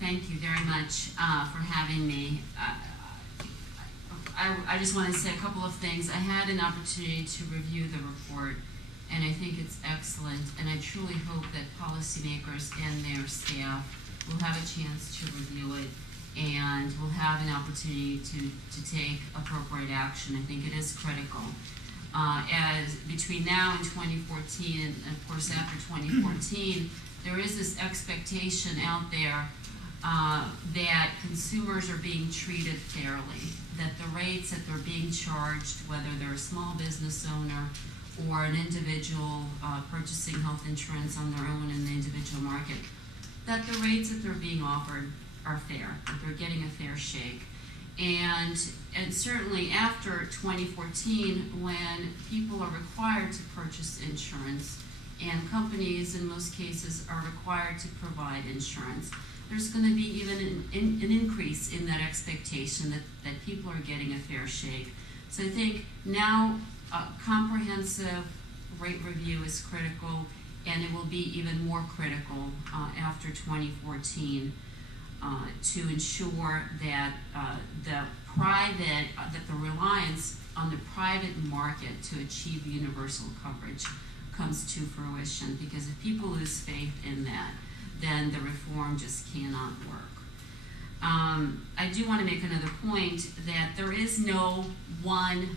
Thank you very much for having me. I just want to say a couple of things. I had an opportunity to review the report, and I think it's excellent, and I truly hope that policymakers and their staff will have a chance to review it and will have an opportunity to take appropriate action. I think it is critical. As between now and 2014, and of course after 2014, there is this expectation out there that consumers are being treated fairly, that the rates that they're being charged, whether they're a small business owner or an individual purchasing health insurance on their own in the individual market, that the rates that they're being offered are fair, that they're getting a fair shake. And certainly after 2014, when people are required to purchase insurance, and companies in most cases are required to provide insurance, there's going to be even an increase in that expectation that people are getting a fair shake. So I think now comprehensive rate review is critical, and it will be even more critical after 2014 to ensure that the reliance on the private market to achieve universal coverage comes to fruition, because if people lose faith in that, then the reform just cannot work. I do want to make another point that there is no one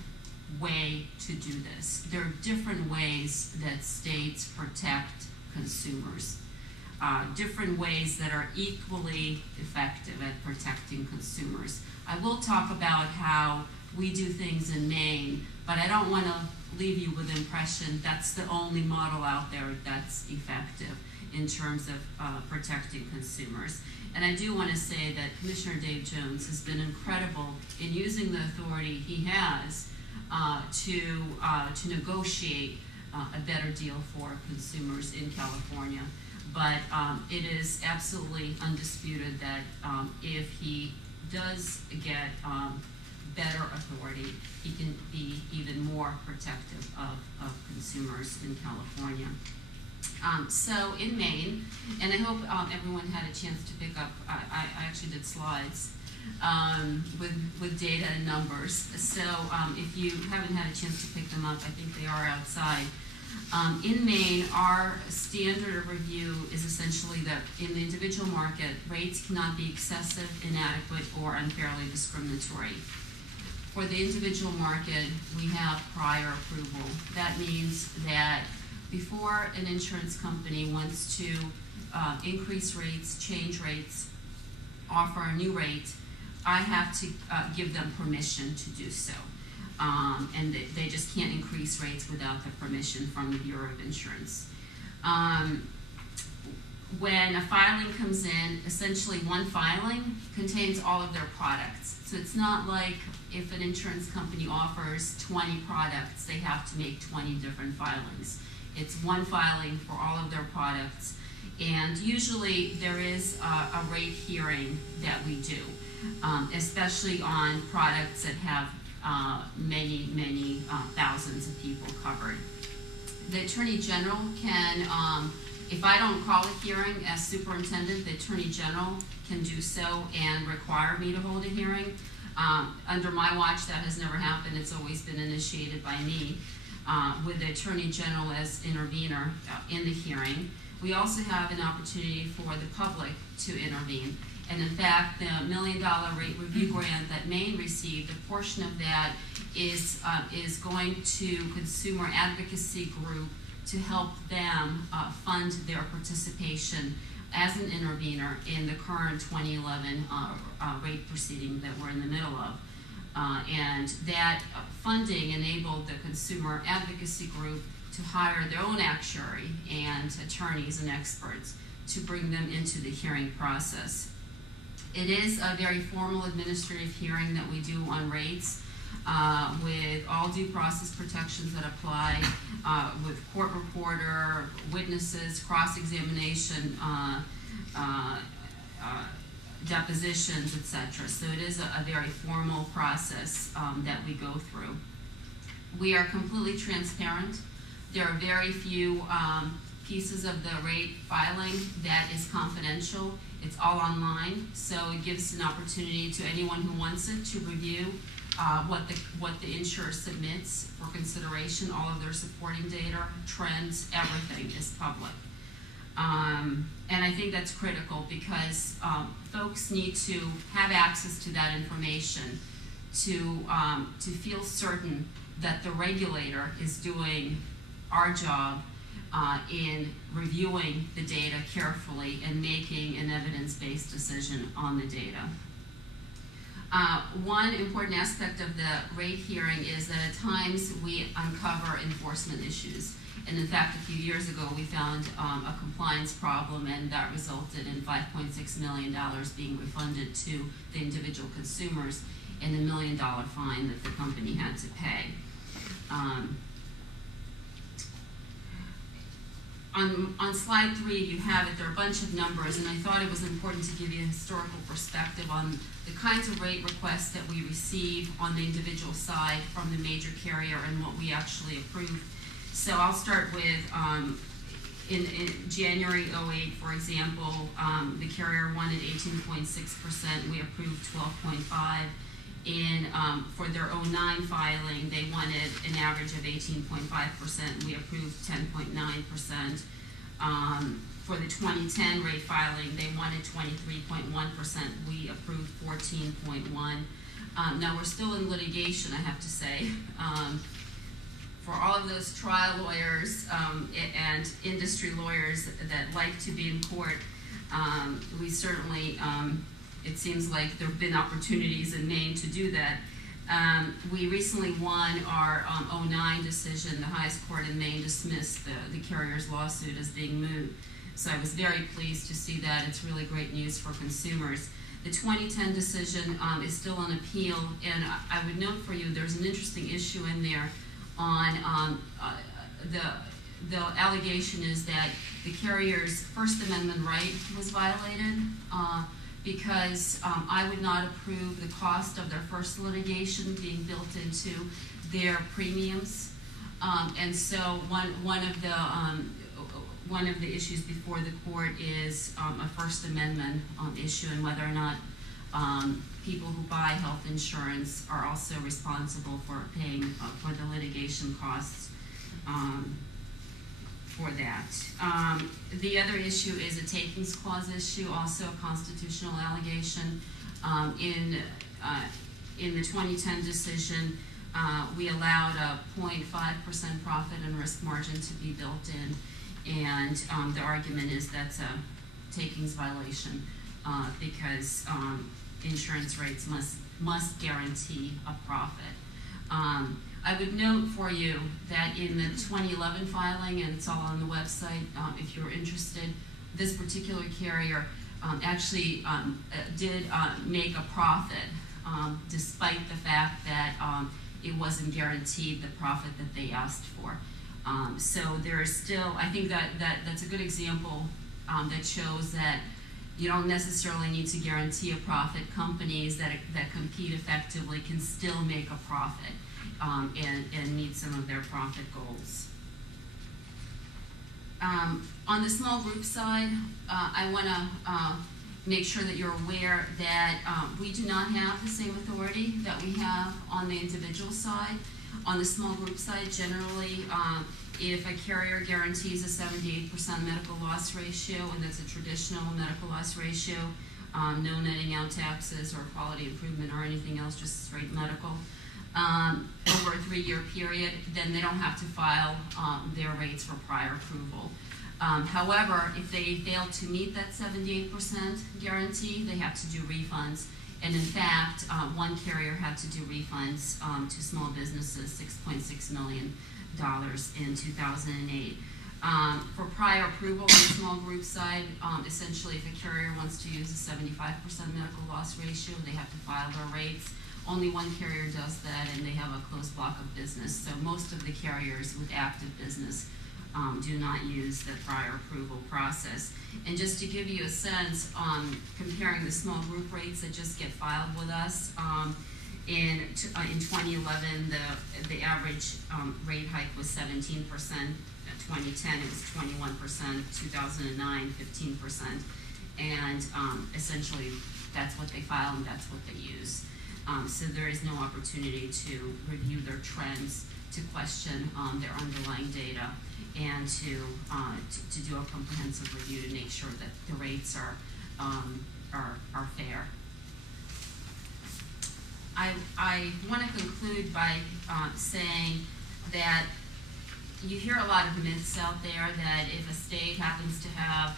way to do this. There are different ways that states protect consumers, different ways that are equally effective at protecting consumers. I will talk about how we do things in Maine, but I don't want to leave you with the impression that's the only model out there that's effective in terms of protecting consumers. And I do want to say that Commissioner Dave Jones has been incredible in using the authority he has to negotiate a better deal for consumers in California. But it is absolutely undisputed that if he does get better authority, he can be even more protective of consumers in California. So in Maine, and I hope everyone had a chance to pick up, I actually did slides with data and numbers. So if you haven't had a chance to pick them up, I think they are outside. In Maine, our standard of review is essentially that in the individual market, rates cannot be excessive, inadequate, or unfairly discriminatory. For the individual market, we have prior approval. That means that before an insurance company wants to increase rates, change rates, offer a new rate, I have to give them permission to do so. And they just can't increase rates without the permission from the Bureau of Insurance. When a filing comes in, essentially one filing contains all of their products. So it's not like if an insurance company offers 20 products, they have to make 20 different filings. It's one filing for all of their products. And usually there is a rate hearing that we do, especially on products that have many thousands of people covered. The Attorney General can, if I don't call a hearing as superintendent, the Attorney General can do so and require me to hold a hearing. Under my watch, that has never happened. It's always been initiated by me with the Attorney General as intervener in the hearing. We also have an opportunity for the public to intervene. And in fact, the $1 million rate review grant that Maine received, a portion of that is going to consumer advocacy group to help them fund their participation as an intervener in the current 2011 rate proceeding that we're in the middle of. And that funding enabled the consumer advocacy group to hire their own actuary and attorneys and experts to bring them into the hearing process. It is a very formal administrative hearing that we do on rates with all due process protections that apply, with court reporter, witnesses, cross-examination, depositions, etc. So it is a very formal process that we go through. We are completely transparent. There are very few pieces of the rate filing that is confidential. It's all online, so it gives an opportunity to anyone who wants it to review what the insurer submits for consideration. All of their supporting data, trends, everything is public. And I think that's critical because folks need to have access to that information to feel certain that the regulator is doing our job in reviewing the data carefully and making an evidence-based decision on the data. One important aspect of the rate hearing is that at times we uncover enforcement issues. And in fact, a few years ago, we found a compliance problem, and that resulted in $5.6 million being refunded to the individual consumers and $1 million fine that the company had to pay. On slide 3, you have it. There are a bunch of numbers, and I thought it was important to give you a historical perspective on the kinds of rate requests that we receive on the individual side from the major carrier and what we actually approved. So I'll start with in January 08, for example, the carrier wanted 18.6%. We approved 12.5%. For their 09 filing, they wanted an average of 18.5%. We approved 10.9%. For the 2010 rate filing, they wanted 23.1%. We approved 14.1%. Now we're still in litigation, I have to say. For all of those trial lawyers and industry lawyers that like to be in court, we certainly, it seems like there have been opportunities in Maine to do that. We recently won our 09 decision. The highest court in Maine dismissed the carrier's lawsuit as being moot. So I was very pleased to see that. It's really great news for consumers. The 2010 decision is still on appeal, and I would note for you there's an interesting issue in there on the allegation is that the carrier's First Amendment right was violated because I would not approve the cost of their first litigation being built into their premiums, and so one of the issues before the court is a First Amendment issue and whether or not people who buy health insurance are also responsible for paying for the litigation costs for that. The other issue is a takings clause issue, also a constitutional allegation. In the 2010 decision, we allowed a 0.5% profit and risk margin to be built in, and the argument is that's a takings violation because insurance rates must guarantee a profit. I would note for you that in the 2011 filing, and it's all on the website if you're interested, this particular carrier actually did make a profit despite the fact that it wasn't guaranteed the profit that they asked for. So there is still, I think that's a good example that shows that you don't necessarily need to guarantee a profit. Companies that compete effectively can still make a profit and meet some of their profit goals. On the small group side, I want to make sure that you're aware that we do not have the same authority that we have on the individual side. On the small group side, generally, if a carrier guarantees a 78% medical loss ratio, and that's a traditional medical loss ratio, no netting out taxes or quality improvement or anything else, just straight medical, over a 3-year period, then they don't have to file their rates for prior approval. However, if they fail to meet that 78% guarantee, they have to do refunds. And in fact, one carrier had to do refunds to small businesses, $6.6 million in 2008. For prior approval on the small group side, essentially if a carrier wants to use a 75% medical loss ratio, they have to file their rates. Only one carrier does that, and they have a closed block of business. So most of the carriers with active business do not use the prior approval process. And just to give you a sense, comparing the small group rates that just get filed with us, in 2011, the average rate hike was 17%. 2010 it was 21%, 2009 15%, and essentially that's what they file and that's what they use. So there is no opportunity to review their trends, to question their underlying data, and to do a comprehensive review to make sure that the rates are fair. I want to conclude by saying that you hear a lot of myths out there that if a state happens to have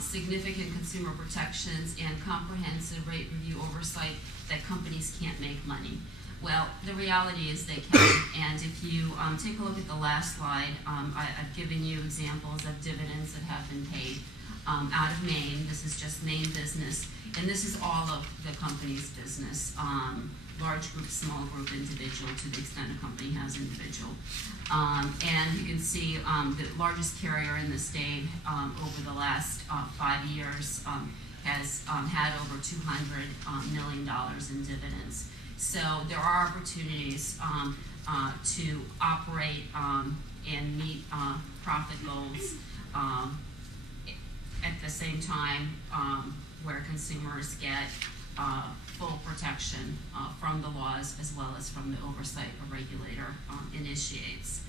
significant consumer protections and comprehensive rate review oversight, that companies can't make money. Well, the reality is they can, and if you take a look at the last slide, I've given you examples of dividends that have been paid out of Maine. This is just Maine business, and this is all of the company's business, large group, small group, individual, to the extent a company has individual. And you can see the largest carrier in the state over the last 5 years has had over $200 million in dividends. So there are opportunities to operate and meet profit goals at the same time where consumers get full protection from the laws as well as from the oversight a regulator initiates.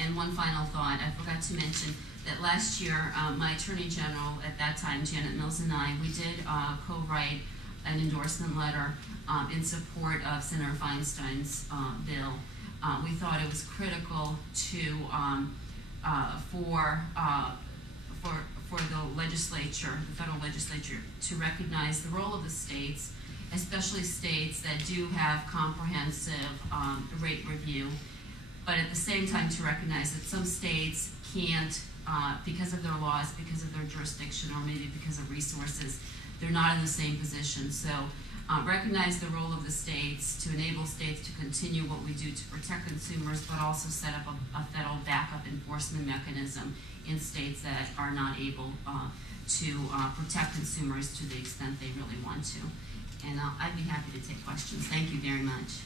And one final thought, I forgot to mention that last year my Attorney General at that time, Janet Mills, and I, we did co-write an endorsement letter in support of Senator Feinstein's bill. We thought it was critical to for the legislature, the federal legislature, to recognize the role of the states, especially states that do have comprehensive rate review, but at the same time to recognize that some states can't, because of their laws, because of their jurisdiction, or maybe because of resources, they're not in the same position. So recognize the role of the states to enable states to continue what we do to protect consumers, but also set up a federal backup enforcement mechanism in states that are not able to protect consumers to the extent they really want to. And I'd be happy to take questions. Thank you very much.